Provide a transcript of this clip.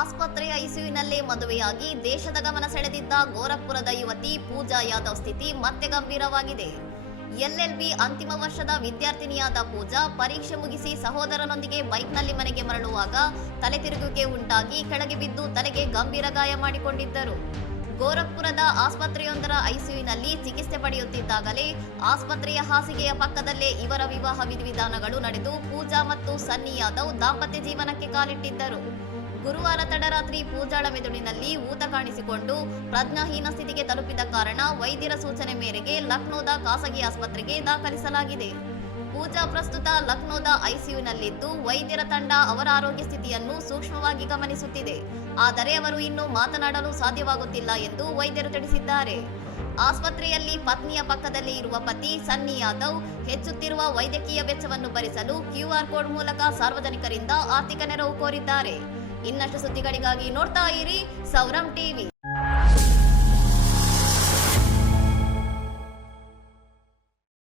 ಆಸ್ಪತ್ರೆಯ ಐಸಿಯುನಲ್ಲೇ ಮದುವೆಯಾಗಿ ದೇಶದ ಗಮನ ಸೆಳೆದಿದ್ದ ಗೋರಖ್ಪುರದ ಯುವತಿ ಪೂಜಾ ಯಾದವ್ ಸ್ಥಿತಿ ಮತ್ತೆ ಗಂಭೀರವಾಗಿದೆ. ಎಲ್ಎಲ್ಬಿ ಅಂತಿಮ ವರ್ಷದ ವಿದ್ಯಾರ್ಥಿನಿಯಾದ ಪೂಜಾ ಪರೀಕ್ಷೆ ಮುಗಿಸಿ ಸಹೋದರನೊಂದಿಗೆ ಬೈಕ್ನಲ್ಲಿ ಮನೆಗೆ ಮರಳುವಾಗ ತಲೆ ತಿರುಗುವಿಕೆ ಉಂಟಾಗಿ ಕೆಳಗೆ ಬಿದ್ದು ತಲೆಗೆ ಗಂಭೀರ ಗಾಯ ಮಾಡಿಕೊಂಡಿದ್ದರು. ಗೋರಖ್ಪುರದ ಆಸ್ಪತ್ರೆಯೊಂದರ ಐಸಿಯುನಲ್ಲಿ ಚಿಕಿತ್ಸೆ ಪಡೆಯುತ್ತಿದ್ದಾಗಲೇ ಆಸ್ಪತ್ರೆಯ ಹಾಸಿಗೆಯ ಪಕ್ಕದಲ್ಲೇ ಇವರ ವಿವಾಹ ವಿಧಿವಿಧಾನಗಳು ನಡೆದು ಪೂಜಾ ಮತ್ತು ಸನ್ನಿ ಯಾದವ್ ದಾಂಪತ್ಯ ಜೀವನಕ್ಕೆ ಕಾಲಿಟ್ಟಿದ್ದರು. ಗುರುವಾರ ತಡರಾತ್ರಿ ಪೂಜಾಳ ಮೆದುಳಿನಲ್ಲಿ ಊತ ಕಾಣಿಸಿಕೊಂಡು ಪ್ರಜ್ಞಾಹೀನ ಸ್ಥಿತಿಗೆ ತಲುಪಿದ ಕಾರಣ ವೈದ್ಯರ ಸೂಚನೆ ಮೇರೆಗೆ ಲಕ್ನೋದ ಖಾಸಗಿ ಆಸ್ಪತ್ರೆಗೆ ದಾಖಲಿಸಲಾಗಿದೆ. ಪೂಜಾ ಪ್ರಸ್ತುತ ಲಕ್ನೋದ ಐಸಿಯುನಲ್ಲಿದ್ದು ವೈದ್ಯರ ತಂಡ ಅವರ ಆರೋಗ್ಯ ಸ್ಥಿತಿಯನ್ನು ಸೂಕ್ಷ್ಮವಾಗಿ ಗಮನಿಸುತ್ತಿದೆ. ಆದರೆ ಅವರು ಇನ್ನೂ ಮಾತನಾಡಲು ಸಾಧ್ಯವಾಗುತ್ತಿಲ್ಲ ಎಂದು ವೈದ್ಯರು ತಿಳಿಸಿದ್ದಾರೆ. ಆಸ್ಪತ್ರೆಯಲ್ಲಿ ಪತ್ನಿಯ ಪಕ್ಕದಲ್ಲಿ ಇರುವ ಪತಿ ಸನ್ನಿ ಯಾದವ್ ಹೆಚ್ಚುತ್ತಿರುವ ವೈದ್ಯಕೀಯ ವೆಚ್ಚವನ್ನು ಭರಿಸಲು QR ಕೋಡ್ ಮೂಲಕ ಸಾರ್ವಜನಿಕರಿಂದ ಆರ್ಥಿಕ ನೆರವು ಕೋರಿದ್ದಾರೆ. ಇನ್ನಷ್ಟು ಸುದ್ದಿಗಳಿಗಾಗಿ ನೋಡ್ತಾ ಇರಿ ಸೌರಂ ಟಿವಿ.